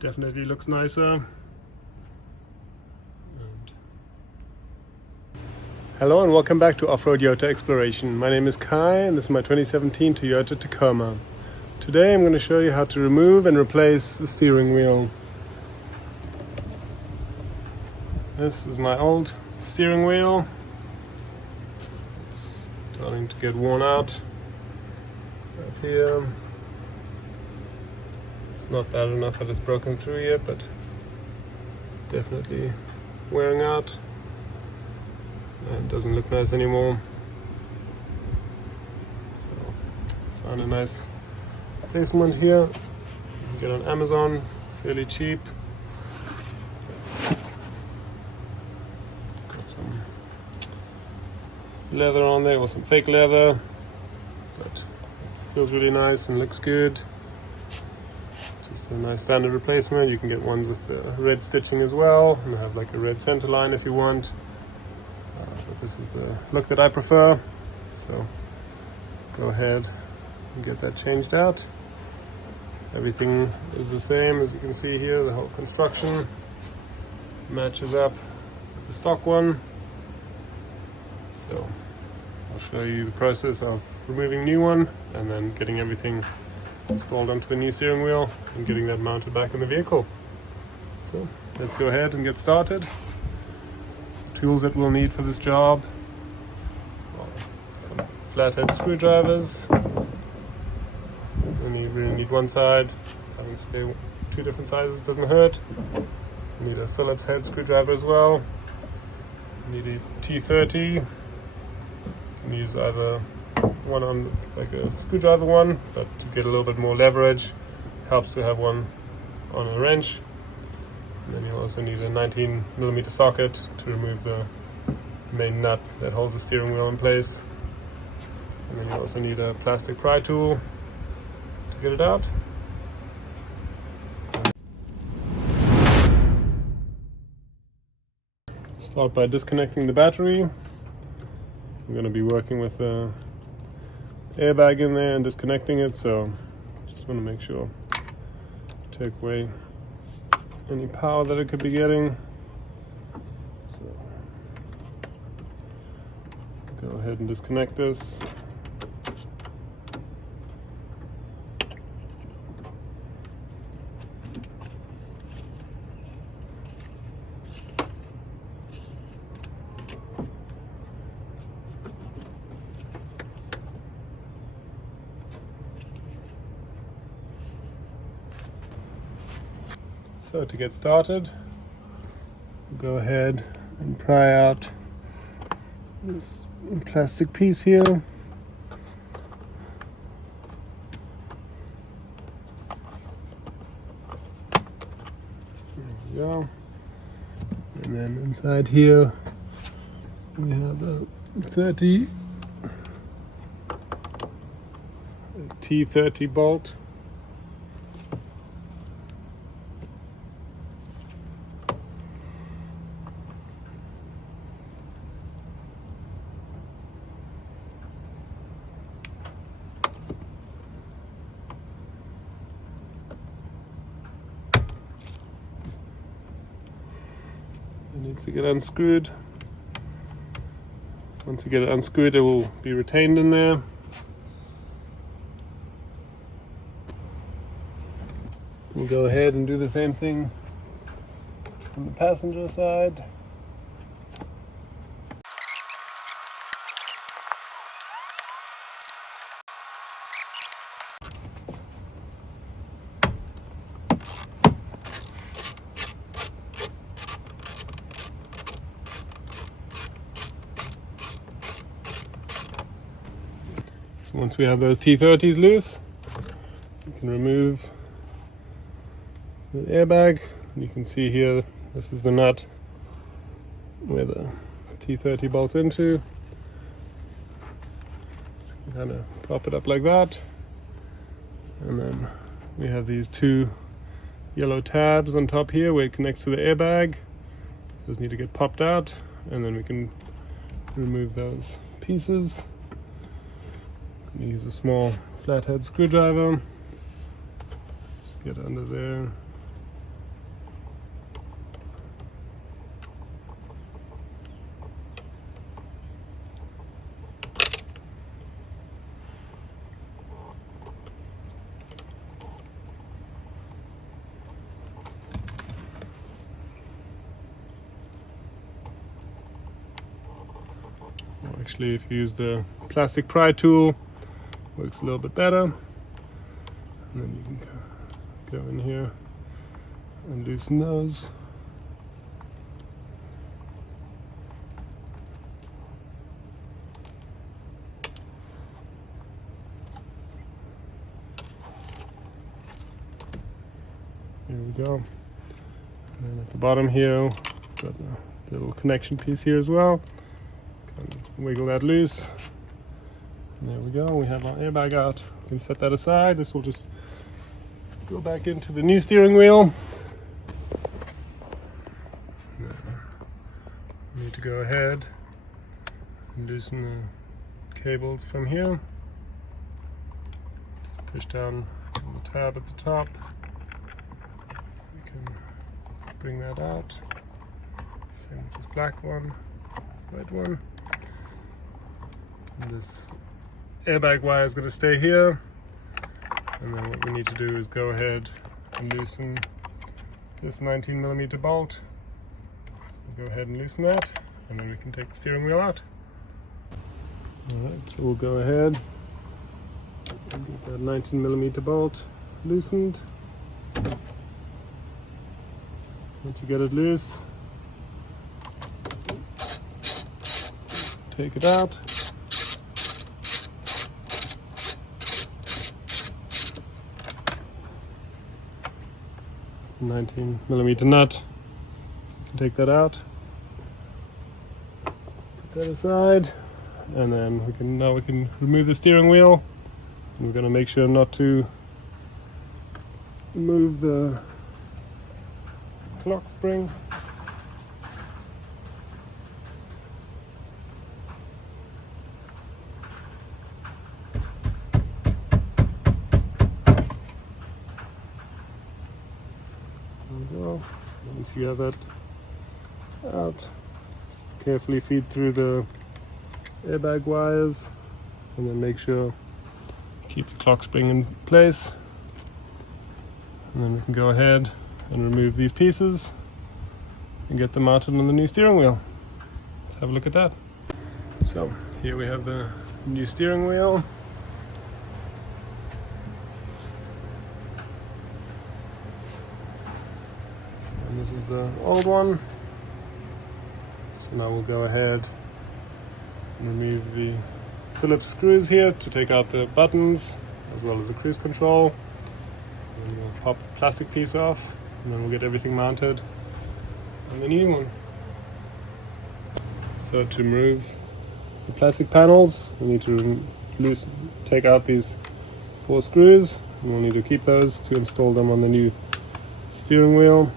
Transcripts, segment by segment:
Definitely looks nicer. Hello and welcome back to Off-Road Toyota Exploration. My name is Kai and this is my 2017 Toyota Tacoma. Today I'm going to show you how to remove and replace the steering wheel. This is my old steering wheel. It's starting to get worn out up here. It's not bad enough that it's broken through yet, but definitely wearing out. And doesn't look nice anymore. So found a nice replacement here. You can get on Amazon, fairly cheap. Got some leather on there, or some fake leather, but feels really nice and looks good. Just a nice standard replacement. You can get one with red stitching as well, and have like a red center line if you want. But this is the look that I prefer, so go ahead and get that changed out. Everything is the same as you can see here. The whole construction matches up with the stock one. So I'll show you the process of removing the new one and then getting everything installed onto the new steering wheel and getting that mounted back in the vehicle. So let's go ahead and get started. Tools that we'll need for this job: some flathead screwdrivers. We really need one side. Having to spare two different sizes doesn't hurt. We need a Phillips head screwdriver as well. We need a T30. You can use either one on like a screwdriver one, but to get a little bit more leverage, helps to have one on a wrench. And then you'll also need a 19mm socket to remove the main nut that holds the steering wheel in place. And then you also need a plastic pry tool to get it out. Start by disconnecting the battery. I'm going to be working with the airbag in there and disconnecting it, so just want to make sure to take away any power that it could be getting. So go ahead and disconnect this. So to get started, go ahead and pry out this plastic piece here. There we go. And then inside here we have a T30 bolt. It needs to get unscrewed. Once you get it unscrewed, it will be retained in there. We'll go ahead and do the same thing on the passenger side. So once we have those T30s loose, we can remove the airbag. You can see here, this is the nut where the T30 bolts into. Kind of prop it up like that. And then we have these two yellow tabs on top here where it connects to the airbag. Those need to get popped out, and then we can remove those pieces. I'm gonna use a small flathead screwdriver. Just get under there. Actually, if you use the plastic pry tool, works a little bit better. And then you can go in here and loosen those. Here we go. And then at the bottom here, got the little connection piece here as well. Kind of wiggle that loose. And there we go. We have our airbag out. We can set that aside. This will just go back into the new steering wheel. Now, we need to go ahead and loosen the cables from here. Push down on the tab at the top. We can bring that out. Same with this black one, white one. And this airbag wire is going to stay here. And then what we need to do is go ahead and loosen this 19mm bolt. So we'll go ahead and loosen that, and then we can take the steering wheel out. Alright, so we'll go ahead and get that 19mm bolt loosened. Once you get it loose, take it out. 19mm nut. You can take that out, put that aside, and then we can remove the steering wheel. And we're going to make sure not to move the clock spring. Once you have that out, carefully feed through the airbag wires, and then make sure keep the clock spring in place. And then we can go ahead and remove these pieces and get them mounted on the new steering wheel. Let's have a look at that. So here we have the new steering wheel. This is the old one. So now we'll go ahead and remove the Phillips screws here to take out the buttons as well as the cruise control. And we'll pop the plastic piece off, and then we'll get everything mounted on the new one. So to remove the plastic panels, we need to take out these 4 screws, and we'll need to keep those to install them on the new steering wheel.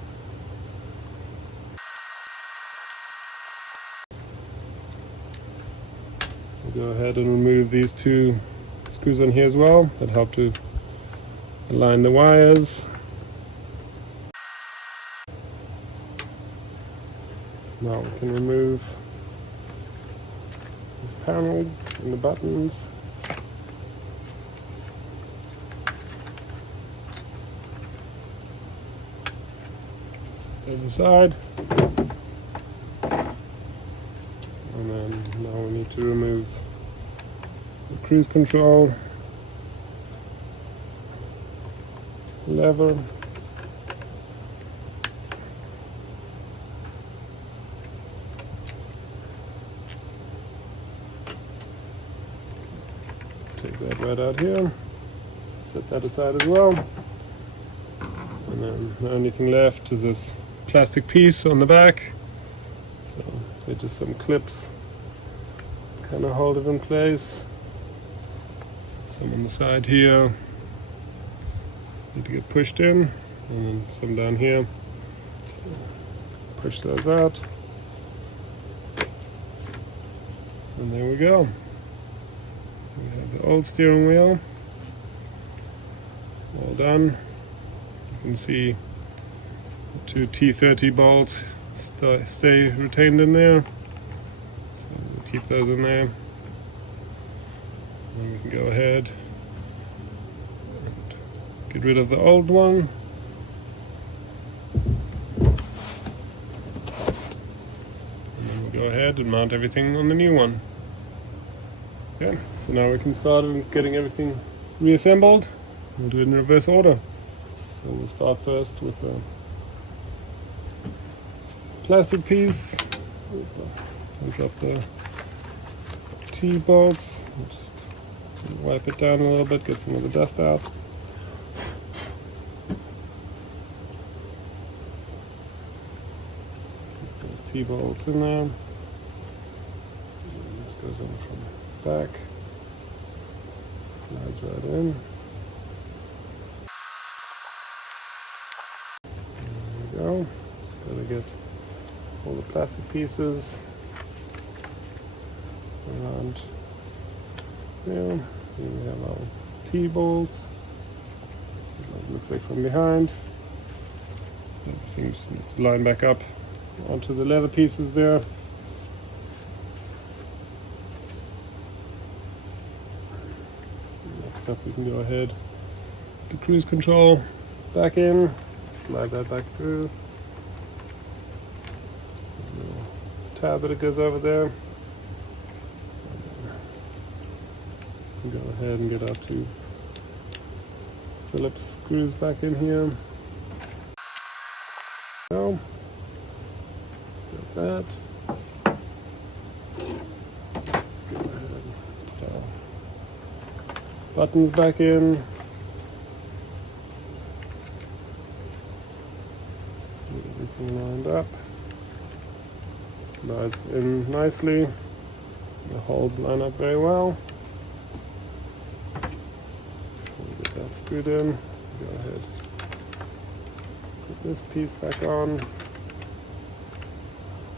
Go ahead and remove these 2 screws on here as well that help to align the wires. Now we can remove these panels and the buttons. Set those aside. And then now we need to remove the cruise control lever. Take that right out here. Set that aside as well. And then the only thing left is this plastic piece on the back. So they're just some clips, kind of hold it in place. Some on the side here need to get pushed in, and then some down here. So push those out, and there we go. We have the old steering wheel all done. You can see the 2 T30 bolts stay retained in there, so we'll keep those in there. And we can go ahead and get rid of the old one. And then we'll go ahead and mount everything on the new one. Okay, so now we can start getting everything reassembled. We'll do it in reverse order. So we'll start first with a plastic piece. I'll drop the T-bolts. Just wipe it down a little bit, get some of the dust out. Get those T-bolts in there. And this goes in from the back. Slides right in. There we go. Just gotta get all the plastic pieces around there. Here we have our T-bolts. This is what it looks like from behind. Everything just needs to line back up onto the leather pieces there. Next up, we can go ahead, the cruise control back in, slide that back through. Tab that it goes over there. Go ahead and get our two Phillips screws back in here. So, got that. Go ahead and put our buttons back in. Get everything lined up. Slides in nicely. The holes line up very well. Get that screwed in. Go ahead. Put this piece back on.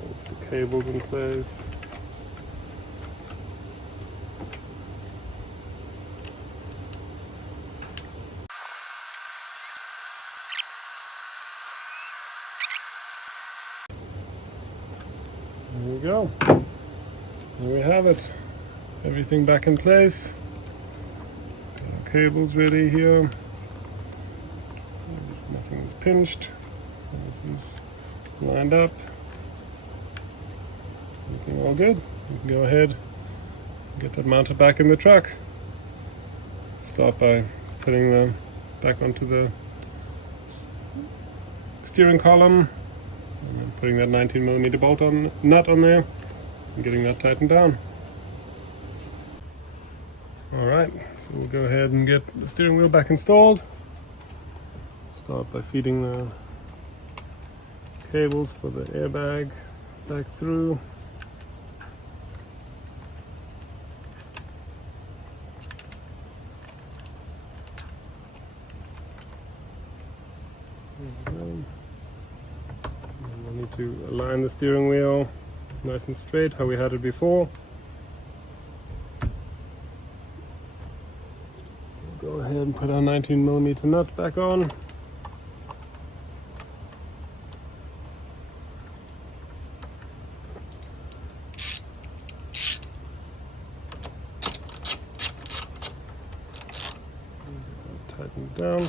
Holds the cables in place. There we go. There we have it. Everything back in place. Got our cables ready here. Nothing is pinched. Everything's lined up. Looking all good. You can go ahead and get that mounted back in the truck. Start by putting them back onto the steering column. And then putting that 19mm bolt on nut on there and getting that tightened down. Alright, so we'll go ahead and get the steering wheel back installed. Start by feeding the cables for the airbag back through. There we go. We'll need to align the steering wheel nice and straight, how we had it before. We'll go ahead and put our 19mm nut back on. Tighten it down.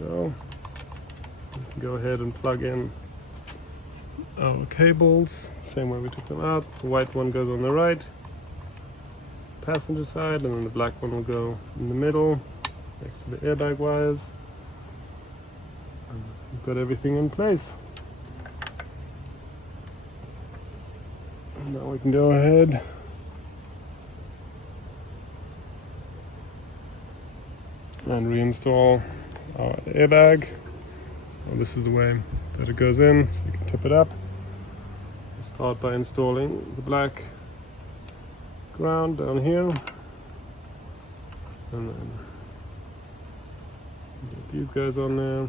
Go. We can go ahead and plug in our cables, same way we took them out. The white one goes on the right, passenger side, and then the black one will go in the middle, next to the airbag wires. And we've got everything in place. And now we can go ahead and reinstall our airbag. So this is the way that it goes in, so you can tip it up. Start by installing the black ground down here, and then get these guys on there.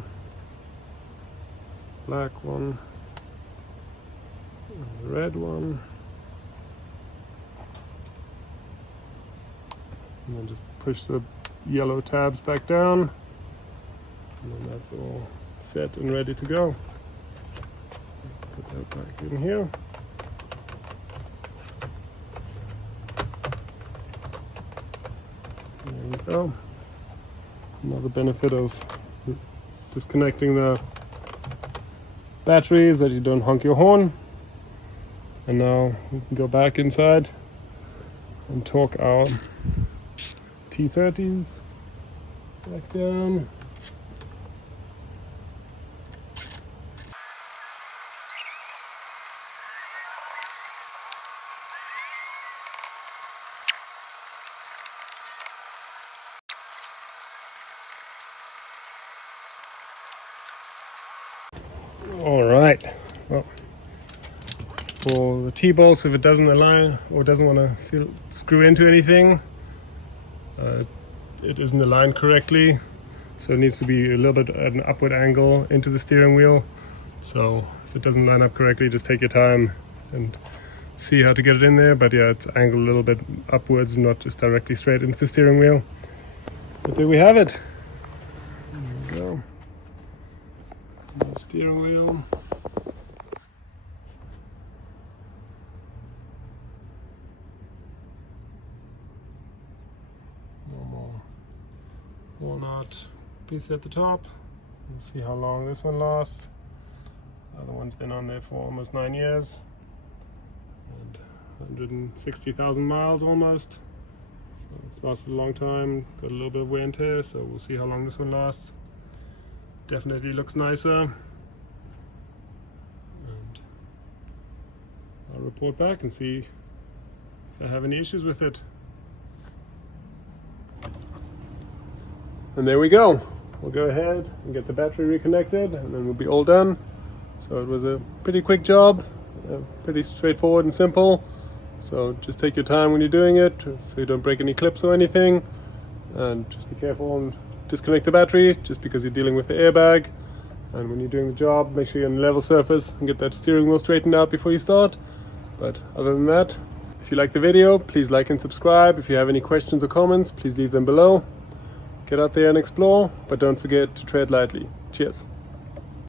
Black one, and the red one, and then just push the yellow tabs back down. And then that's all set and ready to go. Put that back in here. There we go. Another benefit of disconnecting the battery so that you don't honk your horn. And now we can go back inside and torque our T30s back down. All right, well, for the T-bolts, if it doesn't align or doesn't want to screw into anything, it isn't aligned correctly, so it needs to be a little bit at an upward angle into the steering wheel. So if it doesn't line up correctly, just take your time and see how to get it in there. But yeah, it's angled a little bit upwards, not just directly straight into the steering wheel. But there we have it. There we go. Steering wheel. Normal 4-knot piece at the top. We'll see how long this one lasts. The other one's been on there for almost 9 years and 160,000 miles almost. So it's lasted a long time. Got a little bit of wear and tear, so we'll see how long this one lasts. Definitely looks nicer. And I'll report back and see if I have any issues with it. And there we go. We'll go ahead and get the battery reconnected and then we'll be all done. So it was a pretty quick job, pretty straightforward and simple. So just take your time when you're doing it so you don't break any clips or anything. And just be careful and disconnect the battery just because you're dealing with the airbag. And when you're doing the job, make sure you're on a level surface and get that steering wheel straightened out before you start. But other than that, if you like the video, please like and subscribe. If you have any questions or comments, please leave them below. Get out there and explore, but don't forget to tread lightly. Cheers.